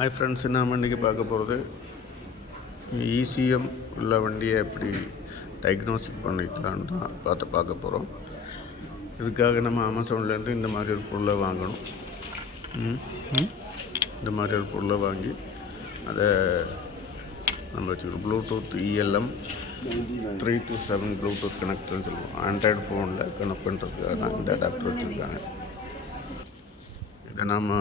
Hi friends, நாம் இன்றைக்கி பார்க்க போகிறது இசிஎம் உள்ள வண்டியை எப்படி டயக்னோஸ்டிக் பண்ணிக்கலான்னு தான் பார்க்க போகிறோம். இதுக்காக நம்ம அமேசான்லேருந்து இந்த மாதிரி ஒரு பொருளை வாங்கணும். இந்த மாதிரி ஒரு பொருளை வாங்கி அதை நம்ம வச்சுக்கணும். ப்ளூடூத் ELM 3 to 7 ப்ளூடூத் கனெக்டர்னு சொல்லுவோம். ஆண்ட்ராய்டு ஃபோனில் கனெக்ட் பண்ணுறதுக்காக தான் இந்த அடாப்டர் வச்சுருக்காங்க. இதை நாம்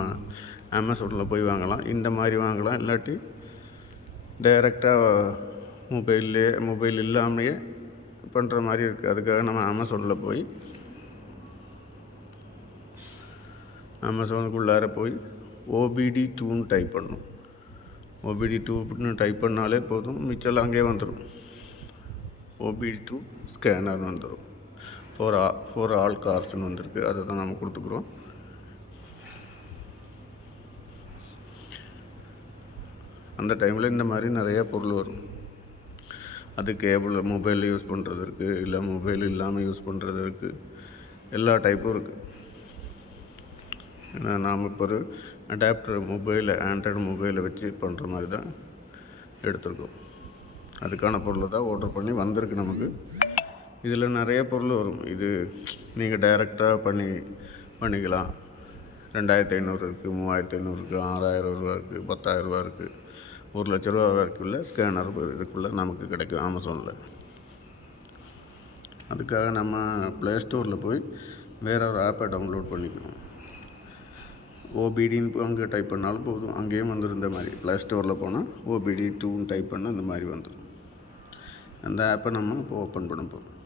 அமேசானில் போய் வாங்கலாம். இந்த மாதிரி வாங்கலாம், இல்லாட்டி டைரெக்டாக மொபைல் இல்லாமையே பண்ணுற மாதிரி இருக்குது. அதுக்காக நம்ம அமேசானில் போய் அமேசானுக்குள்ளார போய் OBD2ன்னு டைப் பண்ணணும். OBD2ன்னு டைப் பண்ணாலே போதும், மிச்சம் அங்கேயே வந்துடும். OBD2 ஸ்கேனர் வந்துடும். ஃபார் ஆல் கார்ஸ்ன்னு வந்திருக்கு. அதை தான் நம்ம கொடுத்துக்குறோம். அந்த டைமில் இந்த மாதிரி நிறையா பொருள் வரும். அது கேபிள் மொபைலில் யூஸ் பண்ணுறது இருக்குது, இல்லை மொபைல் இல்லாமல் யூஸ் பண்ணுறது இருக்குது, எல்லா டைப்பும் இருக்குது. ஏன்னா நாம் இப்போ ஒரு அடாப்டர் ஆண்ட்ராய்டு மொபைலை வச்சு பண்ணுற மாதிரி தான் எடுத்துருக்கோம். அதுக்கான பொருளை தான் ஆர்டர் பண்ணி வந்திருக்கு நமக்கு. இதில் நிறைய பொருள் வரும். இது நீங்கள் டைரெக்டாக பண்ணிக்கலாம். 2500 இருக்குது, 3500 இருக்குது, 6000 ரூபா இருக்குது, 10,000 ரூபா இருக்குது, 1,00,000 ரூபா வரைக்குள்ள ஸ்கேனர் இதுக்குள்ளே நமக்கு கிடைக்கும் அமேசானில். அதுக்காக நம்ம ப்ளே ஸ்டோரில் போய் வேறு ஒரு ஆப்பை டவுன்லோட் பண்ணிக்கணும். OBDன்னு அங்கே டைப் பண்ணாலும் போதும், அங்கேயும் வந்துடும். இந்த மாதிரி ப்ளே ஸ்டோரில் போனால் OBD2ன்னு டைப் பண்ணால் இந்த மாதிரி வந்துடும். அந்த ஆப்பை நம்ம இப்போ ஓப்பன் பண்ண போகிறோம்.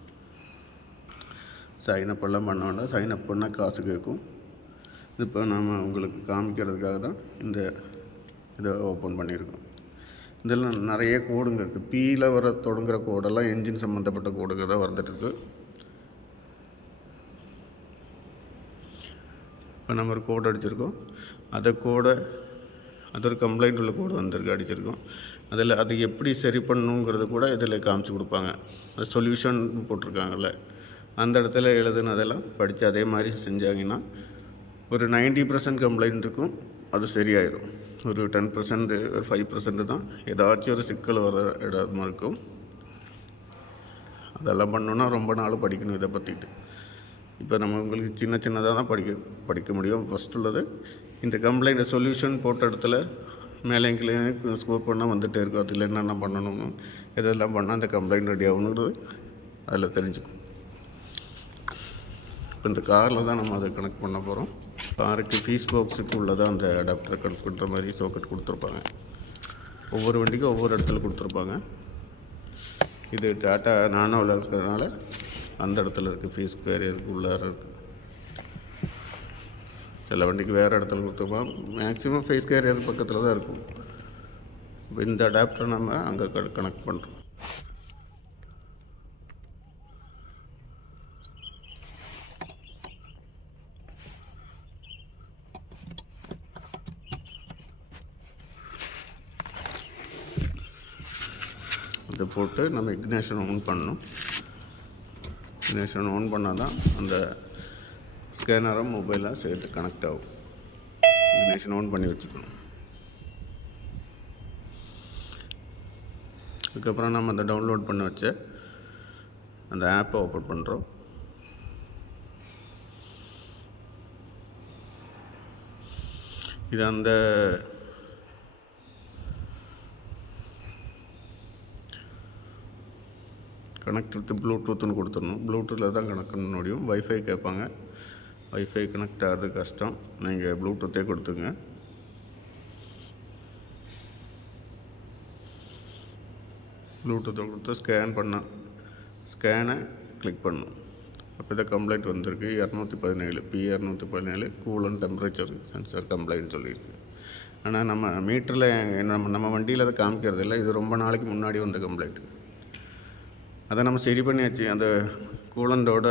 சைனப் எல்லாம் பண்ண வேண்டாம். சைனப் பண்ணால் காசு கேட்கும். இப்போ நாம் உங்களுக்கு காமிக்கிறதுக்காக தான் இதை ஓப்பன் பண்ணியிருக்கோம். இதில் நிறைய கோடுங்க இருக்குது. பீல வர தொடங்குகிற கோடெல்லாம் என்ஜின் சம்மந்தப்பட்ட கோடுங்க தான் வந்துட்டுருக்கு. இப்போ நம்ம ஒரு கோடு அடிச்சிருக்கோம். அது ஒரு கம்ப்ளைண்ட் உள்ள கோடு வந்திருக்கு, அடிச்சிருக்கோம். அது எப்படி சரி பண்ணணுங்கிறது கூட இதில் காமிச்சு கொடுப்பாங்க. அது சொல்யூஷன் போட்டிருக்காங்கல்ல, அந்த இடத்துல எழுதுனதெல்லாம் படித்து அதே மாதிரி செஞ்சாங்கன்னா ஒரு 90% கம்ப்ளைண்ட் இருக்கும், அது சரியாயிடும். ஒரு 10%, ஒரு 5% தான் ஏதாச்சும் ஒரு சிக்கல் வர இடமா இருக்கும். அதெல்லாம் பண்ணோன்னா ரொம்ப நாள் படிக்கணும் இதை பற்றிட்டு. இப்போ நம்ம உங்களுக்கு சின்னதாக தான் படிக்க முடியும். ஃபஸ்ட் உள்ளது இந்த கம்ப்ளைண்ட் சொல்யூஷன் போட்ட இடத்துல மேலே எங்கேயும் ஸ்கோர் பண்ணால் வந்துகிட்டே இருக்கும். அதில் என்னென்ன பண்ணணும்னு, இதெல்லாம் பண்ணால் அந்த கம்ப்ளைண்ட் ரெடி ஆகணுங்கிறது அதில் தெரிஞ்சுக்கும். இப்போ இந்த காரில் தான் நம்ம அதை கனெக்ட் பண்ண போகிறோம். காருக்கு ஃபீஸ் பாக்ஸுக்கு உள்ளதாக அந்த அடாப்டரை கனெக்ட் பண்ணுற மாதிரி சாக்கெட் கொடுத்துருப்பாங்க. ஒவ்வொரு வண்டிக்கும் ஒவ்வொரு இடத்துல கொடுத்துருப்பாங்க. இது டாட்டா நானோவில் இருக்கிறதுனால அந்த இடத்துல இருக்குது. ஃபீஸ் கேரியருக்கு உள்ளார இருக்குது. சில வண்டிக்கு வேறு இடத்துல கொடுத்துருப்பாங்க. மேக்ஸிமம் ஃபேஸ் கேரியர் பக்கத்தில் தான் இருக்கும். இப்போ இந்த அடாப்டரை நம்ம அங்கே கனெக்ட் பண்ணுறோம். இதை போட்டு நம்ம இக்னேஷன் ஆன் பண்ணணும். இக்னேஷன் ஆன் பண்ணால் தான் அந்த ஸ்கேனரும் மொபைலாக சேர்த்து கனெக்ட் ஆகும். இக்னேஷன் ஆன் பண்ணி வச்சுக்கணும். அதுக்கப்புறம் நம்ம அந்த டவுன்லோட் பண்ணி வச்ச அந்த ஆப்பை ஓப்பன் பண்ணுறோம். இது அந்த கனெக்ட் வித் ப்ளூடூத்துன்னு கொடுத்துடணும். ப்ளூடூத்தில் தான் கனெக்ட் பண்ண முடியும். வைஃபை கேட்பாங்க. வைஃபை கனெக்ட் ஆகிறது கஷ்டம். நீங்கள் ப்ளூடூத்தே கொடுத்துங்க. ப்ளூடூத்தை கொடுத்து ஸ்கேனை கிளிக் பண்ணணும். அப்போ இதை கம்ப்ளைண்ட் வந்திருக்கு. 217 P217 coolant temperature sensor complaint சொல்லியிருக்கு. ஆனால் நம்ம மீட்டரில் நம்ம வண்டியில் அதை காமிக்கிறது இல்லை. இது ரொம்ப நாளைக்கு முன்னாடி வந்த கம்ப்ளைண்ட். அதை நம்ம சரி பண்ணியாச்சு. அந்த கூலண்டோட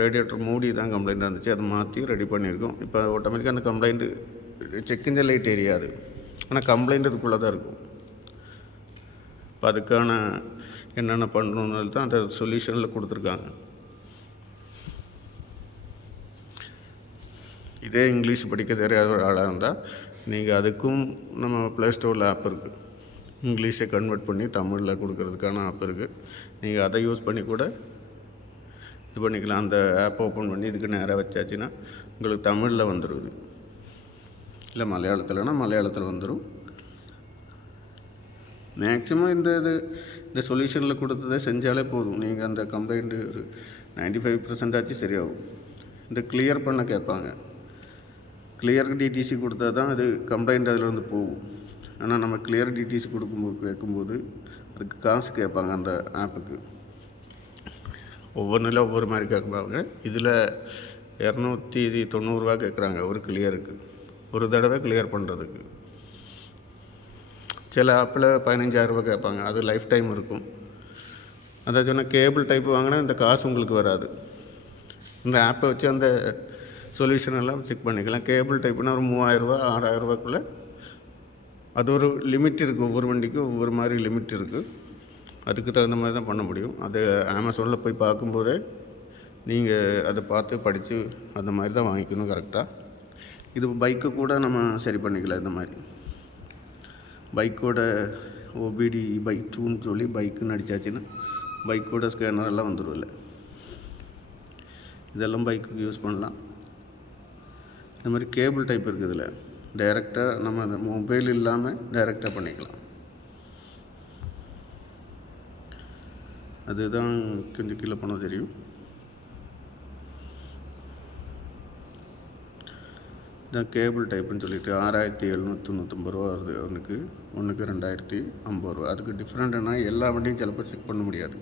ரேடியேட்டர் மூடி தான் கம்ப்ளைண்ட் இருந்துச்சு. அதை மாற்றி ரெடி பண்ணியிருக்கோம். இப்போ ஆட்டோமேட்டிக்காக அந்த கம்ப்ளைண்ட்டு செக் இன்ஜின் லைட் எரியாது. ஆனால் கம்ப்ளைண்ட் இதுக்குள்ளே தான் இருக்கும். இப்போ அதுக்கான என்னென்ன பண்ணணுன்னு தான் அந்த சொல்யூஷனில் கொடுத்துருக்காங்க. இதே இங்கிலீஷ் படிக்க தெரியாத ஒரு ஆளாக இருந்தால் நீங்கள் அதுக்கும் நம்ம ப்ளே ஸ்டோரில் ஆப் இருக்குது, இங்கிலீஷை கன்வெர்ட் பண்ணி தமிழில் கொடுக்கறதுக்கான ஆப் இருக்குது. நீங்கள் அதை யூஸ் பண்ணி கூட இது பண்ணிக்கலாம். அந்த ஆப் ஓப்பன் பண்ணி இதுக்கு நேராக வச்சாச்சுன்னா உங்களுக்கு தமிழில் வந்துடும். இல்லை மலையாளத்தில்னா மலையாளத்தில் வந்துடும். மேக்ஸிமம் இந்த சொல்யூஷனில் கொடுத்ததை செஞ்சாலே போதும். நீங்கள் அந்த கம்ப்ளைண்ட்டு ஒரு 95% ஆச்சு சரியாகும். இந்த கிளியர் பண்ண கேட்பாங்க. கிளியர் டிடிசி கொடுத்தா தான் அது கம்ப்ளைண்ட் அதில் வந்து போகும். ஆனால் நம்ம கிளியர் டிடிசி கேட்கும்போது அதுக்கு காசு கேட்பாங்க. அந்த ஆப்புக்கு ஒவ்வொன்றில் ஒவ்வொரு மாதிரி கேட்பாங்க. இதில் 290 கேட்குறாங்க ஒரு கிளியருக்கு, ஒரு தடவை கிளியர் பண்ணுறதுக்கு. சில ஆப்பில் 15,000 கேட்பாங்க, அது லைஃப் டைம் இருக்கும். அதை சொன்னால் கேபிள் டைப் வாங்கினா இந்த காசு உங்களுக்கு வராது. இந்த ஆப்பை வச்சு அந்த சொல்யூஷன் எல்லாம் செக் பண்ணிக்கலாம். கேபிள் டைப்னால் ஒரு 3,000 6,000 அது ஒரு லிமிட் இருக்குது. ஒவ்வொரு வண்டிக்கும் ஒவ்வொரு மாதிரி லிமிட் இருக்குது. அதுக்கு தகுந்த மாதிரி தான் பண்ண முடியும். அது அமேசானில் போய் பார்க்கும்போதே நீங்கள் அதை பார்த்து படித்து அந்த மாதிரி தான் வாங்கிக்கணும் கரெக்டாக. இது பைக்கு கூட நம்ம சரி பண்ணிக்கலாம். இந்த மாதிரி பைக்கோட ஓபிடி பைக் 2ன்னு சொல்லி பைக்குன்னு அடித்தாச்சுன்னா பைக்கோட ஸ்கேனர் எல்லாம் வந்துடும். இல்லை இதெல்லாம் பைக்குக்கு யூஸ் பண்ணலாம். இந்த மாதிரி கேபிள் டைப் இருக்குது. இதில் டைரெக்டாக நம்ம அந்த மொபைல் இல்லாமல் டைரெக்டாக பண்ணிக்கலாம். அதுதான் கொஞ்சம் கீழே போனால் தெரியும். இதான் கேபிள் டைப்புன்னு சொல்லிட்டு 6,790 வருது. ஒன்றுக்கு 2,050. அதுக்கு டிஃப்ரெண்ட்டுன்னா எல்லா வண்டியும் சிலப்போ செக் பண்ண முடியாது.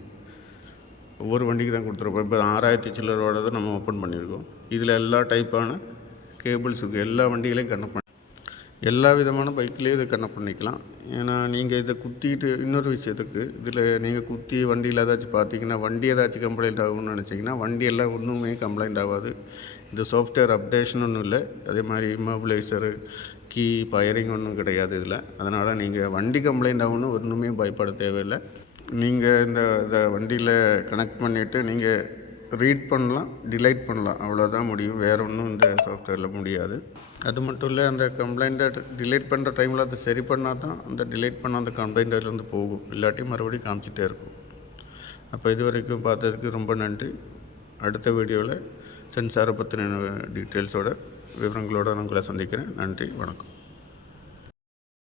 ஒவ்வொரு வண்டிக்கு தான் கொடுத்துருப்போம். இப்போ 6,000 சில்லரோட நம்ம ஓப்பன் பண்ணியிருக்கோம். இதில் எல்லா டைப்பான கேபிள்ஸ் இருக்குது. எல்லா வண்டிகளையும் கனெக்ட் பண்ணி எல்லா விதமான பைக்லேயும் இதை கனெக்ட் பண்ணிக்கலாம். ஏன்னா நீங்கள் இதை குத்திட்டு இன்னொரு விஷயத்துக்கு இதில் நீங்கள் குத்தி வண்டியில் ஏதாச்சும் பார்த்தீங்கன்னா வண்டி ஏதாச்சும் கம்ப்ளைண்ட் ஆகும்னு நினச்சிங்கன்னா வண்டியெல்லாம் ஒன்றுமே கம்ப்ளைண்ட் ஆகாது. இது சாஃப்ட்வேர் அப்டேஷன் ஒன்றும் இல்லை. அதே மாதிரி இம்மோபிலைசரு கீ பயரிங் ஒன்றும் கிடையாது இதில். அதனால் நீங்கள் வண்டி கம்ப்ளைண்ட் ஆகும்னு ஒன்றுமே பயப்பட தேவையில்லை. நீங்கள் இதை வண்டியில் கனெக்ட் பண்ணிவிட்டு நீங்கள் ரீட் பண்ணலாம், டிலைட் பண்ணலாம், அவ்வளோதான் முடியும். வேறு ஒன்றும் இந்த சாஃப்ட்வேரில் முடியாது. அது மட்டும் இல்லை, அந்த கம்ப்ளைண்ட்டை டிலைட் பண்ணுற டைமில் அதை சரி பண்ணால் தான் அந்த டிலைட் பண்ண அந்த கம்ப்ளைண்ட் அதிலேருந்து போகும். இல்லாட்டி மறுபடியும் காமிச்சிட்டே இருக்கும். அப்போ இது வரைக்கும் பார்த்ததுக்கு ரொம்ப நன்றி. அடுத்த வீடியோவில் சென்சாரை பற்றின டீட்டெயில்ஸோட விவரங்களோடு நான் உங்களை சந்திக்கிறேன். நன்றி, வணக்கம்.